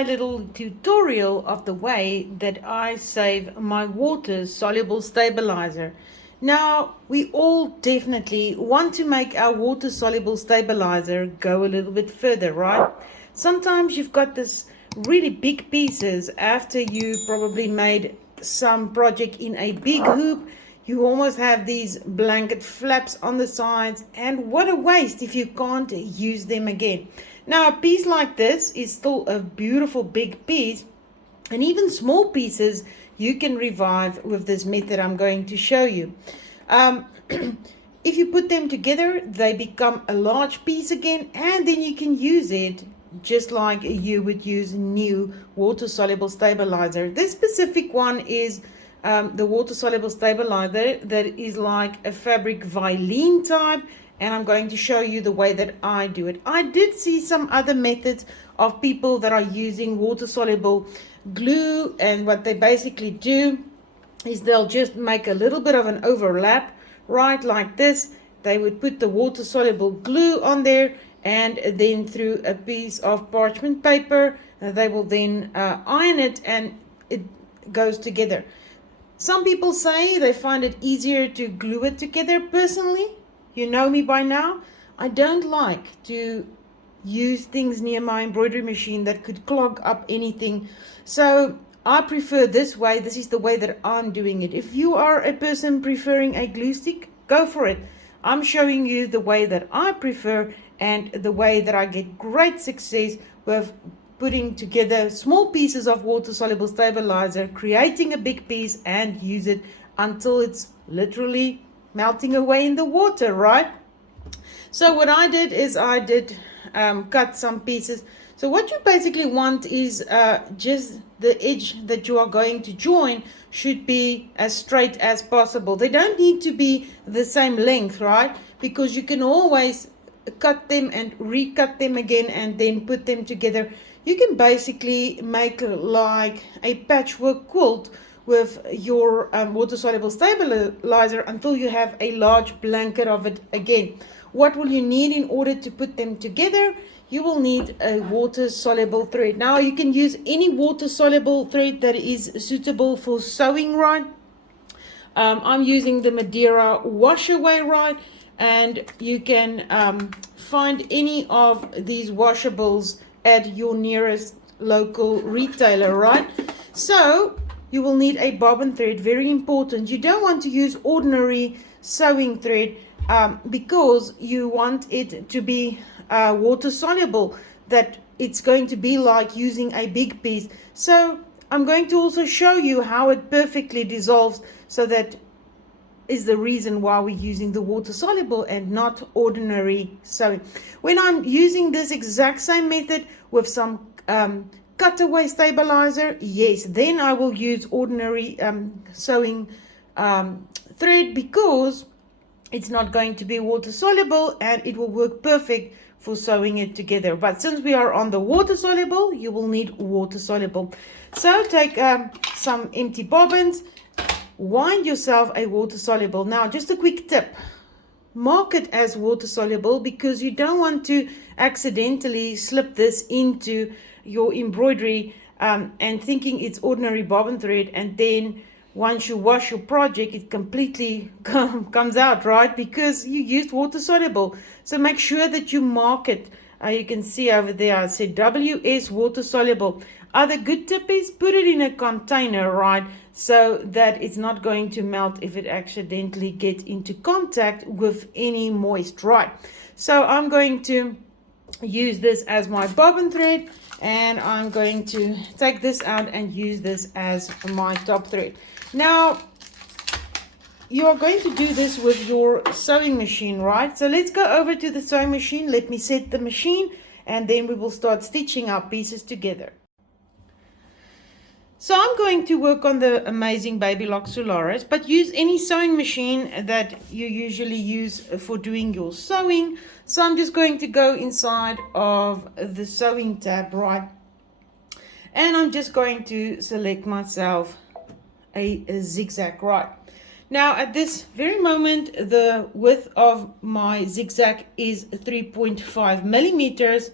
my little tutorial of the way that I save my water-soluble stabilizer. Now, we all definitely want to make our water-soluble stabilizer go a little bit further, right? Sometimes you've got this really big pieces after you probably made some project in a big hoop. You almost have these blanket flaps on the sides, and what a waste if you can't use them again. Now, a piece like this is still a beautiful big piece, and even small pieces you can revive with this method I'm going to show you. If you put them together, they become a large piece again, and then you can use it just like you would use new water-soluble stabilizer. This specific one is the water-soluble stabilizer that is like a fabric violin type, and I'm going to show you the way that I do it. I did see some other methods of people that are using water-soluble glue, and what they basically do is they'll just make a little bit of an overlap, right, like this. They would put the water-soluble glue on there, and then through a piece of parchment paper, they will then iron it, and it goes together. Some people say they find it easier to glue it together. Personally, you know me by now, I don't like to use things near my embroidery machine that could clog up anything. So I prefer this way. This is the way that I'm doing it. If you are a person preferring a glue stick, go for it. I'm showing you the way that I prefer and the way that I get great success with putting together small pieces of water-soluble stabilizer, creating a big piece, and use it until it's literally melting away in the water, right? So what I did is I did cut some pieces. So what you basically want is just the edge that you are going to join should be as straight as possible. They don't need to be the same length, right? Because you can always cut them and recut them again and then put them together. You can basically make like a patchwork quilt with your water-soluble stabilizer until you have a large blanket of it again. What will you need in order to put them together? You will need a water-soluble thread. Now, you can use any water-soluble thread that is suitable for sewing, right? I'm using the Madeira wash-away, right? And you can find any of these washables at your nearest local retailer, right? So you will need a bobbin thread, very important. You don't want to use ordinary sewing thread because you want it to be water soluble, that it's going to be like using a big piece. So I'm going to also show you how it perfectly dissolves, so that is the reason why we're using the water soluble and not ordinary sewing. When I'm using this exact same method with some cutaway stabilizer, yes, then I will use ordinary sewing thread, because it's not going to be water soluble and it will work perfect for sewing it together. But since we are on the water soluble, you will need water soluble. So take some empty bobbins, wind yourself a water soluble. Now, just a quick tip: mark it as water soluble, because you don't want to accidentally slip this into your embroidery and thinking it's ordinary bobbin thread, and then once you wash your project it completely comes out, right? Because you used water soluble. So make sure that you mark it. You can see over there I said WS water soluble. Other good tip is put it in a container, right? So that it's not going to melt if it accidentally gets into contact with any moist, right? So I'm going to use this as my bobbin thread, and I'm going to take this out and use this as my top thread. Now, you are going to do this with your sewing machine, right? So let's go over to the sewing machine. Let me set the machine, and then we will start stitching our pieces together. So I'm going to work on the amazing Baby Lock Solaris, but use any sewing machine that you usually use for doing your sewing. So I'm just going to go inside of the sewing tab, right? And I'm just going to select myself a zigzag, right? Now at this very moment, the width of my zigzag is 3.5 millimeters,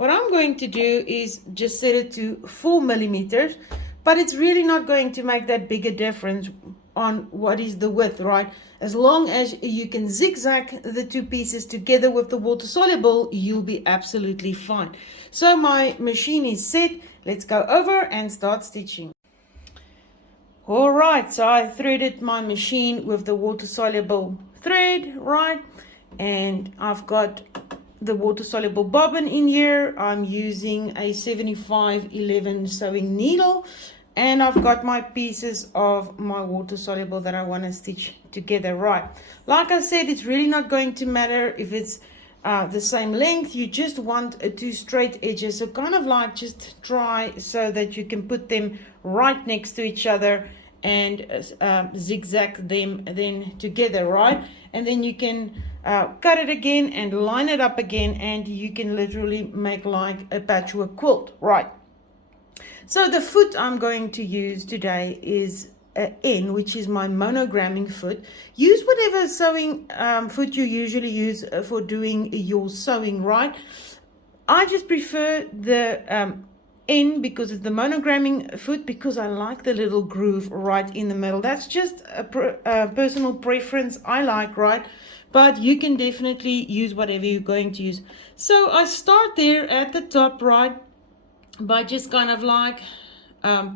what I'm going to do is just set it to 4 millimeters, but it's really not going to make that big a difference on what is the width, right? As long as you can zigzag the two pieces together with the water soluble, you'll be absolutely fine. So my machine is set. Let's go over and start stitching. All right, so I threaded my machine with the water soluble thread, right? And I've got the water soluble bobbin in here. I'm using a 7511 sewing needle, and I've got my pieces of my water soluble that I want to stitch together, right? Like I said, it's really not going to matter if it's the same length. You just want two straight edges, so kind of like just try so that you can put them right next to each other and zigzag them then together, right? And then you can cut it again and line it up again, and you can literally make like a patchwork quilt, right? So the foot I'm going to use today is N, which is my monogramming foot. Use whatever sewing foot you usually use for doing your sewing, right? I just prefer the N because it's the monogramming foot, because I like the little groove right in the middle. That's just a personal preference I like, right? But you can definitely use whatever you're going to use. So I start there at the top, right, by just kind of like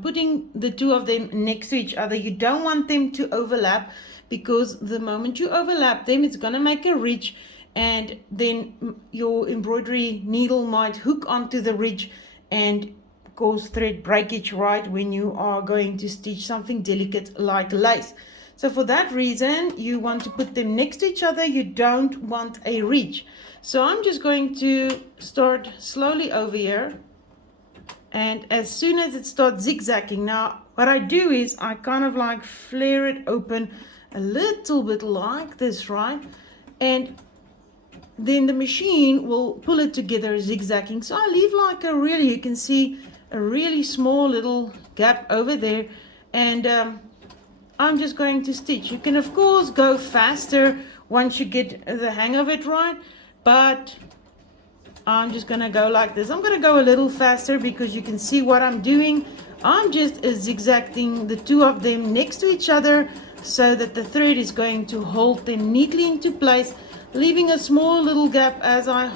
putting the two of them next to each other. You don't want them to overlap, because the moment you overlap them, it's going to make a ridge, and then your embroidery needle might hook onto the ridge and cause thread breakage, right, when you are going to stitch something delicate like lace. So for that reason, you want to put them next to each other. You don't want a ridge. So I'm just going to start slowly over here, and as soon as it starts zigzagging, now what I do is I kind of like flare it open a little bit like this, right? And then the machine will pull it together zigzagging. So I leave like a really, you can see a really small little gap over there, and I'm just going to stitch. You can of course go faster once you get the hang of it, right? But I'm just gonna go like this. I'm gonna go a little faster because you can see what I'm doing. I'm just zigzagging the two of them next to each other so that the thread is going to hold them neatly into place, leaving a small little gap as I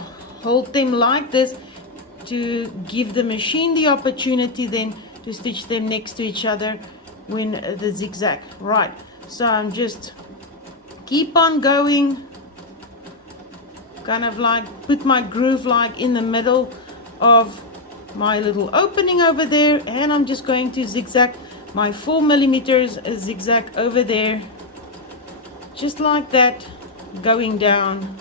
hold them like this to give the machine the opportunity then to stitch them next to each other when the zigzag, right? So I'm just keep on going, kind of like put my groove like in the middle of my little opening over there, and I'm just going to zigzag my 4 millimeters zigzag over there, just like that, going down.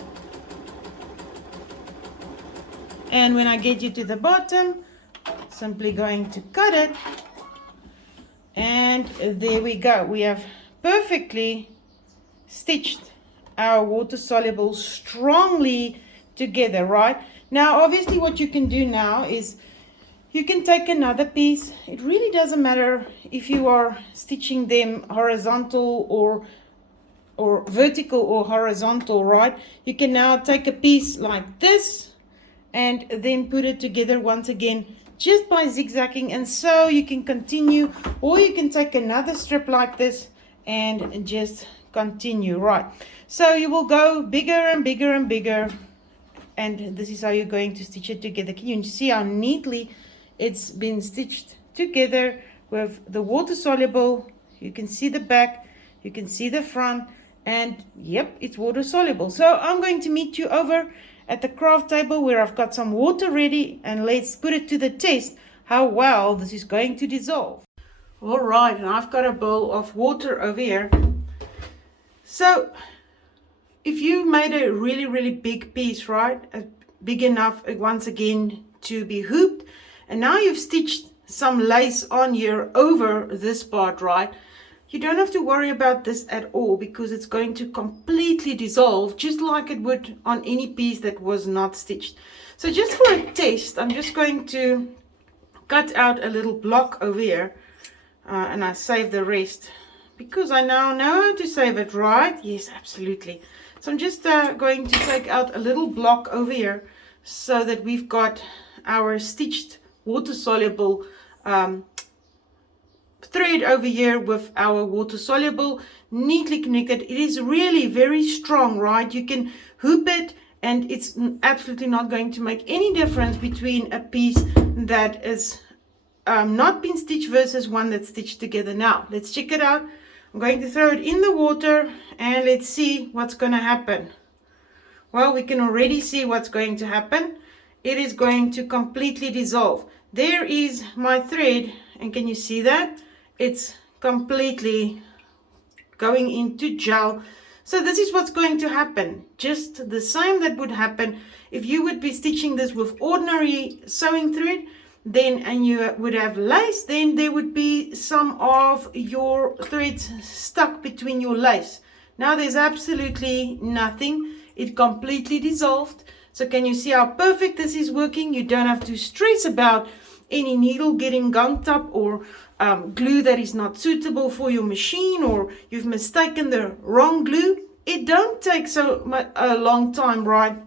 And when I get you to the bottom, simply going to cut it, and there we go. We have perfectly stitched our water soluble strongly together, right? Now obviously what you can do now is you can take another piece. It really doesn't matter if you are stitching them horizontal or vertical or horizontal, right? You can now take a piece like this and then put it together once again just by zigzagging, and so you can continue, or you can take another strip like this and just continue, right? So you will go bigger and bigger and bigger, and this is how you're going to stitch it together. Can you see how neatly it's been stitched together with the water soluble? You can see the back, you can see the front, and yep, it's water soluble. So I'm going to meet you over at the craft table where I've got some water ready, and let's put it to the test how well this is going to dissolve. All right, and I've got a bowl of water over here. So if you made a really big piece, right, big enough once again to be hooped, and now you've stitched some lace on here over this part, right, you don't have to worry about this at all, because it's going to completely dissolve just like it would on any piece that was not stitched. So just for a test, I'm just going to cut out a little block over here, and I save the rest because I now know how to save it, right? Yes, absolutely. So I'm just going to take out a little block over here so that we've got our stitched water-soluble thread over here with our water-soluble neatly connected. It is really very strong, right? You can hoop it and it's absolutely not going to make any difference between a piece that is not been stitched versus one that's stitched together. Now let's check it out. I'm going to throw it in the water and let's see what's going to happen. Well, we can already see what's going to happen. It is going to completely dissolve. There is my thread, and can you see that? It's completely going into gel. So this is what's going to happen. Just the same that would happen if you would be stitching this with ordinary sewing thread, then and you would have lace, then there would be some of your threads stuck between your lace. Now there's absolutely nothing. It completely dissolved. So can you see how perfect this is working? You don't have to stress about any needle getting gunked up or glue that is not suitable for your machine, or you've mistaken the wrong glue. It don't take a long time, right,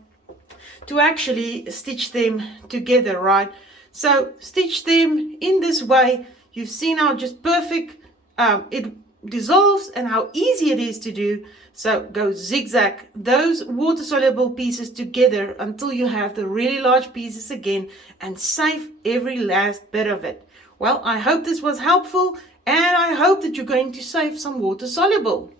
to actually stitch them together, right? So stitch them in this way. You've seen how just perfect it dissolves and how easy it is to do. So go zigzag those water-soluble pieces together until you have the really large pieces again, and save every last bit of it. Well, I hope this was helpful, and I hope that you're going to save some water-soluble.